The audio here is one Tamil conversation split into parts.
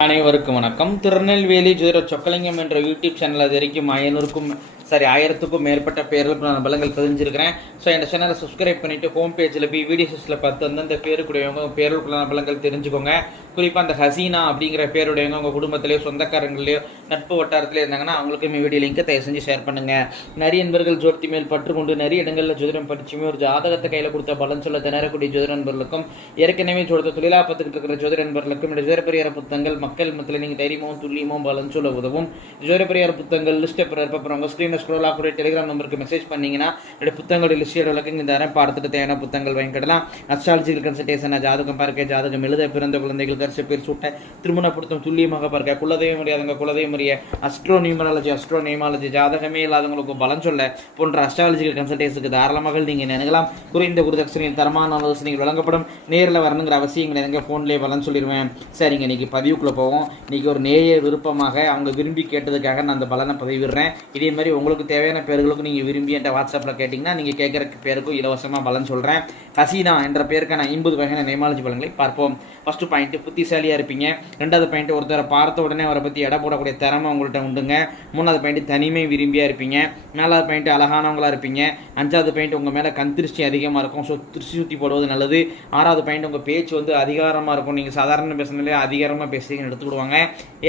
அனைவருக்கும் வணக்கம். திருநெல்வேலி ஜோதிட சொக்கலிங்கம் என்ற யூடியூப் சேனல் அது வரைக்கும் ஐநூறுக்கும் சாரி ஆயிரத்துக்கும் மேற்பட்ட பேர்களுக்கு நான் பலங்கள் தெரிஞ்சிருக்கிறேன் ஸோ இந்த சேனலை சப்ஸ்கிரைப் பண்ணிட்டு ஹோம் பேஜில் போய் வீடியோஸில் பார்த்து அந்தந்த பேருக்குடையவங்க பேருக்குள்ள பலங்கள் தெரிஞ்சுக்கோங்க. குறிப்பாக அந்த ஹசீனா அப்படிங்கிற பேருடையவங்க உங்கள் குடும்பத்திலேயோ சொந்தக்காரங்களையோ நட்பு வட்டாரத்திலே இருந்தாங்கன்னா அவங்களுக்கு வீடியோ லிங்கை தயவு செஞ்சு ஷேர் பண்ணுங்கள் நிறைய நண்பர்கள் ஜோதி மேல் பற்று கொண்டு நிறைய இடங்களில் ஜோதிடம் படிச்சுமே ஒரு ஜாதகத்தை கையில் கொடுத்த பலன் சொல்ல திணறக்கூடிய ஜோதிட நண்பர்களுக்கும் ஏற்கனவே ஜோதிட தொழிலாக பார்த்துக்கிட்டு இருக்கிற ஜோதிட நண்பர்களுக்கும் இந்த ஜோதிட பரிகார புத்தகங்கள் மக்கள் மத்தியில் நீங்கள் தைரியமும் துல்லியமும் பலன் சொல்ல உதவும். ஜோதிட புத்தகங்கள் லிஸ்ட் அப்புறம் ஸ்க்ரீனில் ஸ்க்ரோல் ஆகக்கூடிய டெலிகிராம் நம்பருக்கு மெசேஜ் பண்ணீங்கன்னா என்னோட புத்தகங்களுடைய லிஸ்ட் விளக்கம் இந்த நேரம் பார்த்துட்டு தேவையான புத்தகங்கள் வாங்கிக்கிடலாம். அஸ்ட்ராலஜிக்கல் கன்சல்டேஷன் ஜாதகம் பார்க்க ஜாதகம் எழுத பிறந்த குழந்தைகள் கரிச பேர் சூட்ட திருமண பொருத்தம் துல்லியமாக பார்க்க குலதெய்வம் முடியாதவங்க குலதெய்வம் முறைய அஸ்ட்ரோ நியூமராலஜி அஸ்ட்ரோ நியூமாலஜி ஜாதகமே இல்லாதவங்களுக்கு பலன் சொல்ல போன்ற அஸ்ட்ராலஜிக்கல் கன்சல்டேஷனுக்கு தாராளமாக நீங்கள் நினைக்கலாம் குறைந்த குருதட்சணையில் தரமான ஆலோசனைகள் வழங்கப்படும். நேரில் வரணுங்கிற அவசியங்கள் எங்க ஃபோன்லேயே பலன் சொல்லிடுவேன் சரிங்க இன்னைக்கு பதிவுக்குள்ளே போவோம். இன்றைக்கி ஒரு நேய விருப்பமாக அவங்க விரும்பி கேட்டதுக்காக நான் அந்த பலனை பதிவிடுறேன். இதே மாதிரி உங்களுக்கு தேவையான பேர்களுக்கும் நீங்கள் விரும்பி என்ற வாட்ஸ்அப்பில் கேட்டிங்கன்னா நீங்கள் கேட்குற பேருக்கும் இலவசமாக பலன் சொல்கிறேன் ஹசீனா என்ற பேருக்கான ஐம்பது வகையான நேமாலஜி பலன்களை பார்ப்போம். ஃபஸ்ட்டு பாயிண்ட்டு புத்திசாலியாக இருப்பீங்க. ரெண்டாவது பாயிண்ட் ஒருத்தரை பார்த்த உடனே அவரை பற்றி எடை போடக்கூடிய திறமை உங்கள்கிட்ட உண்டுங்க. மூணாவது பாயிண்ட் தனிமை விரும்பியாக இருப்பீங்க. நாலாவது பாயிண்ட் அழகானவங்களா இருப்பீங்க. அஞ்சாவது பாயிண்ட் உங்கள் மேலே கண் திருஷ்டி அதிகமாக இருக்கும். ஸோ திருஷ்டி சுற்றி போடுவது நல்லது. ஆறாவது பாயிண்ட் உங்கள் பேச்சு வந்து அதிகாரமாக இருக்கும். நீங்கள் சாதாரண பேசுனாலே அதிகாரமாக பேசுறீங்கன்னு எடுத்துக்கிடுவாங்க.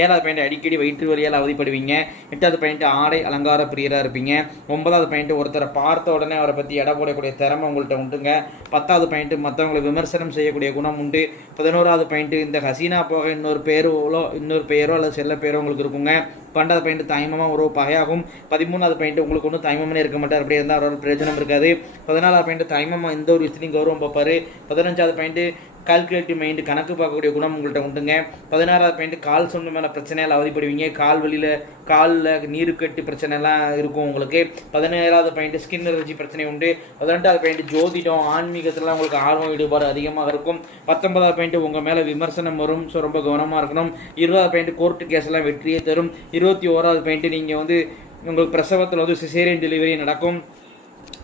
ஏழாவது பாயிண்ட் அடிக்கடி வயிற்று வலியால் அவதிப்படுவீங்க. எட்டாவது பாயிண்ட் ஆடை அலங்கார பிரியராக இருப்பீங்க. ஒன்பதாவது பாயிண்ட் ஒருத்தரை பார்த்த உடனே அவரை பற்றி எடை போடக்கூடிய திறமை உங்கள்கிட்ட உண்டுங்க. பத்தாவது பாயிண்ட் மற்றவங்களை விமர்சனம் செய்யக்கூடிய குணம் உண்டு. பதினோராவது பாயிண்ட் இந்த ஹசீனா போக இன்னொரு பேரோ இன்னொரு பெயரோ அல்லது செல்ல பேரோ உங்களுக்கு இருக்குங்க. பன்னெண்டாவது பாயிண்ட் தாய்மாமா ஒரு பகையாகும். பதிமூணாவது பாயிண்ட் உங்களுக்கு ஒன்றும் தாய்மாமனே இருக்க மாட்டார். அப்படி இருந்தால் அவரோட பிரயோஜனம் இருக்காது. பதினாலாவது பாயிண்ட் தாய்மாமா எந்த ஒரு விஷயத்தையும் கௌரவம் பார்ப்பாரு. பதினஞ்சாவது பாயிண்ட் கால்குலேட்டிவ் மைண்டு கணக்கு பார்க்கக்கூடிய குணம் உங்கள்கிட்ட உண்டுங்க. பதினாறாவது பாயிண்ட் கால் சொந்தமான பிரச்சனையால் அவதிப்படுவீங்க. கால் வழியில் காலில் நீருக்கட்டு கட்டு பிரச்சனைலாம் இருக்கும் உங்களுக்கு. பதினேழாவது பாயிண்ட் ஸ்கின் அலர்ஜி பிரச்சனை உண்டு. பதினெட்டாவது பாயிண்ட் ஜோதிடம் ஆன்மீகத்திலாம் உங்களுக்கு ஆர்வம் ஈடுபாடு அதிகமாக இருக்கும். பத்தொன்பதாவது பாயிண்ட் உங்கள் மேலே விமர்சனம் வரும். ஸோ ரொம்ப கவனமாக இருக்கணும். இருபதாவது பாயிண்ட் கோர்ட்டு கேஸ்லாம் வெற்றியே தரும். இருபத்தி ஓராவது பாயிண்ட் நீங்கள் வந்து உங்களுக்கு பிரசவத்தில் வந்து சிசேரியன் டெலிவரி நடக்கும்.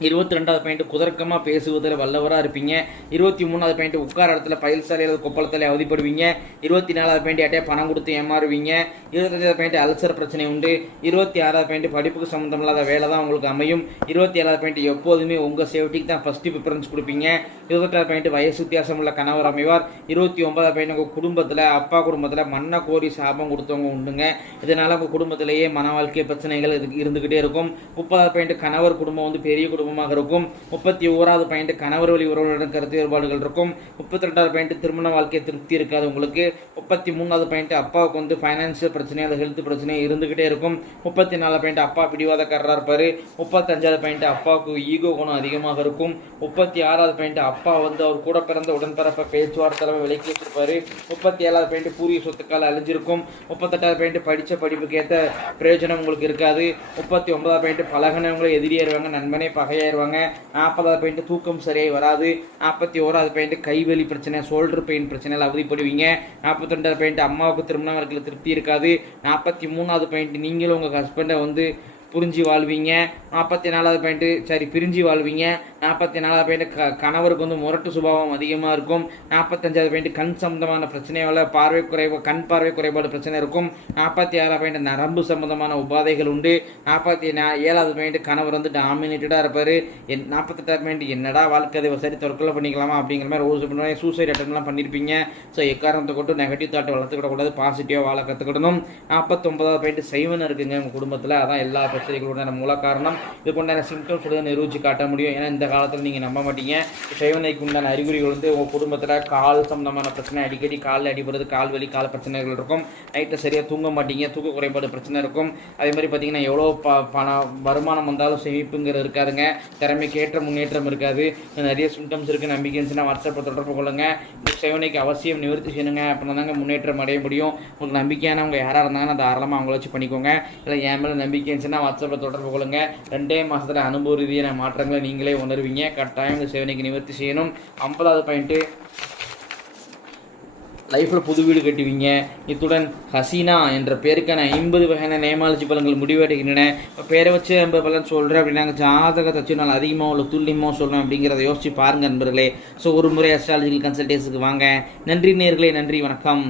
இருபத்தி ரெண்டாவது பாயிண்ட் குதர்க்கமாக பேசுவதில் வல்லவராக இருப்பீங்க. இருபத்தி மூணாவது பாயிண்ட் உட்கார இடத்துல பயில் சாலை அல்லது கொப்பளத்தில் அவதிப்படுவீங்க. இருபத்தி நாலாவது பாயிண்ட் யார்ட்டே பணம் கொடுத்து ஏமாறுவீங்க. இருபத்தஞ்சாவது பாயிண்ட் அல்சர் பிரச்சனை உண்டு. இருபத்தி ஆறாவது பாயிண்ட் படிப்புக்கு சம்மந்தம் இல்லாத வேலை தான் உங்களுக்கு அமையும். இருபத்தி ஏழாவது பாயிண்ட் எப்போதுமே உங்கள் சேஃப்டிக்கு தான் ஃபஸ்ட்டு ப்ரிஃபரன்ஸ் கொடுப்பீங்க. இருபத்தெட்டாவது பாயிண்ட் வயசு வித்தியாசம் உள்ள கணவர் அமைவார். இருபத்தி ஒன்பதாவது பாயிண்ட் உங்கள் குடும்பத்தில் அப்பா குடும்பத்தில் மண்ணை கோரி சாபம் கொடுத்தவங்க உண்டுங்க. இதனால் உங்கள் குடும்பத்திலேயே மன வாழ்க்கை பிரச்சனைகள் இருந்துக்கிட்டே இருக்கும். முப்பதாவது பாயிண்ட் கணவர் குடும்பம் வந்து பெரிய குடும்பம் சுபமாக இருக்கும். முப்பத்தி ஓராவது பாயிண்ட் கணவர் வழி உறவுகளிடம் கருத்து வேறுபாடுகள் இருக்கும். முப்பத்தி ரெண்டாவது பாயிண்ட் திருமண வாழ்க்கை திருப்தி இருக்காது உங்களுக்கு. முப்பத்தி மூணாவது பாயிண்ட் அப்பாவுக்கு வந்து ஃபைனான்சியல் பிரச்சனை அது ஹெல்த் பிரச்சனை இருந்துக்கிட்டே இருக்கும். முப்பத்தி நாலு பாயிண்ட் அப்பா பிடிவாதக்காரராக இருப்பார். முப்பத்தஞ்சாவது பாயிண்ட் அப்பாவுக்கு ஈகோ குணம் அதிகமாக இருக்கும். முப்பத்தி ஆறாவது பாயிண்ட் அப்பா வந்து அவர் கூட பிறந்த உடன்பிறப்ப பேச்சுவார்த்தை விலக்கி வச்சிருப்பார். முப்பத்தி ஏழாவது பாயிண்ட் பூர்வீக சொத்துக்கால் அழிஞ்சிருக்கும். முப்பத்தெட்டாவது பாயிண்ட் படித்த படிப்புக்கு ஏற்ற பிரயோஜனம் உங்களுக்கு இருக்காது. முப்பத்தி ஒன்பதாவது பாயிண்ட் பழகினவங்களை எதிரியேறுவாங்க நண்பனே பகையாயிருவாங்க நாற்பதாவது பாயிண்ட் தூக்கம் சரியாகி வராது. நாற்பத்தி ஓராவது பாயிண்ட் கைவலி பிரச்சனை ஷோல்டர் பெயின் பிரச்சனையில் அவதிப்படுவீங்க. நாற்பத்தி ரெண்டாவது பாயிண்ட் அம்மாவுக்கு திருமணம் இருக்கிற திருப்தி இருக்காது. நாற்பத்தி மூணாவது பாயிண்ட் நீங்களும் உங்கள் ஹஸ்பண்டை வந்து புரிஞ்சு வாழ்வீங்க. நாற்பத்தி நாலாவது பாயிண்ட்டு சரி பிரிஞ்சு வாழ்வீங்க. நாற்பத்தி நாலாவது பாயிண்ட் க கணவருக்கு வந்து முரட்டு சுபாவம் அதிகமாக இருக்கும். நாற்பத்தஞ்சாவது பாயிண்ட் கண் சம்பந்தமான பிரச்சனையால் பார்வை குறைவு கண் பார்வை குறைபாடு பிரச்சனை இருக்கும். நாற்பத்தி ஆறாவது பாயிண்ட் நரம்பு சம்பந்தமான உபாதைகள் உண்டு. நாற்பத்தி நா ஏழாவது பாயிண்ட் கணவர் வந்து டாமினேட்டடாக இருப்பார். என் நாற்பத்தெட்டாவது பாயிண்ட் என்னடா வாழ்க்கை அதை சரி தற்கொலை பண்ணிக்கலாமா அப்படிங்கிற மாதிரி ஒரு பண்ணுவாங்க சூசைட் அட்டம்லாம் பண்ணியிருப்பீங்க ஸோ எக்காரணத்தை கொண்டு நெகட்டிவ் தாட்டை வளர்த்துக்கிடக்கூடாது பாசிட்டிவாக வாழ கற்றுக்கிடணும் நாற்பத்தொம்பதாவது பாயிண்ட் சைவன் இருக்குங்க உங்கள் குடும்பத்தில். அதான் எல்லா பிரச்சனைகளுடைய மூல காரணம். இதுக்கு உண்டான சிம்டம்ஸ் வந்து நிரூபித்து காட்ட முடியும். ஏன்னா இந்த காலத்தில் நீங்கள் நம்ப மாட்டீங்க. சைவனைக்கு உண்டான அறிகுறிகள் வந்து உங்கள் குடும்பத்தில் கால் சம்பந்தமான பிரச்சனை அடிக்கடி காலில் அடிபடுறது கால் வலி கால் பிரச்சனைகள் இருக்கும். நைட்டில் சரியாக தூங்க மாட்டீங்க. தூக்க குறைபாடு பிரச்சனை இருக்கும். அதே மாதிரி பார்த்தீங்கன்னா எவ்வளோ ப பணம் வருமானம் வந்தாலும் சேமிப்புங்கிறது இருக்காதுங்க. திறமைக்கு ஏற்ற முன்னேற்றம் இருக்காது. நிறைய சிம்டம்ஸ் இருக்குது நம்பிக்கை இருந்துச்சுன்னா வாட்ஸ்அப்பில் தொடர்பு கொள்ளுங்க. இந்த சேவனைக்கு அவசியம் நிவர்த்தி செய்யணுங்க. அப்படின்னா தாங்க முன்னேற்றம் அடைய முடியும். உங்களுக்கு நம்பிக்கையானவங்க யாராக இருந்தாங்கன்னா தாராளமாக அவங்கள வச்சு பண்ணிக்கோங்க. இல்லை என் மேலே நம்பிக்கை இருந்துச்சுன்னா வாட்ஸ்அப்பில் தொடர்பு கொள்ளுங்க. ரெண்டே மாதத்தில் அனுபவ ரீதியான மாற்றங்களை நீங்களே உணர்வீங்க. கட்டாயம் இந்த சேவனைக்கு நிவர்த்தி செய்யணும். ஐம்பதாவது பாயிண்ட்டு லைஃப்பில் புது வீடு கட்டுவீங்க. இத்துடன் ஹசீனா என்ற பேருக்கான ஐம்பது வகையான நேமாலஜி பலன்கள் முடிவடைகின்றன. இப்போ பேரை வச்சு ஐம்பது பலன் சொல்கிறேன் அப்படின்னாங்க ஜாதகத்தை வச்சு நான் அதிகமாக உள்ள துல்லியமாக சொல்கிறேன் அப்படிங்கிறத யோசிச்சு பாருங்கள் நண்பர்களே. ஸோ ஒரு முறை அஸ்ட்ராலஜிக்கல் கன்சல்டேஷனுக்கு வாங்க. நன்றி நேர்களே நன்றி வணக்கம்.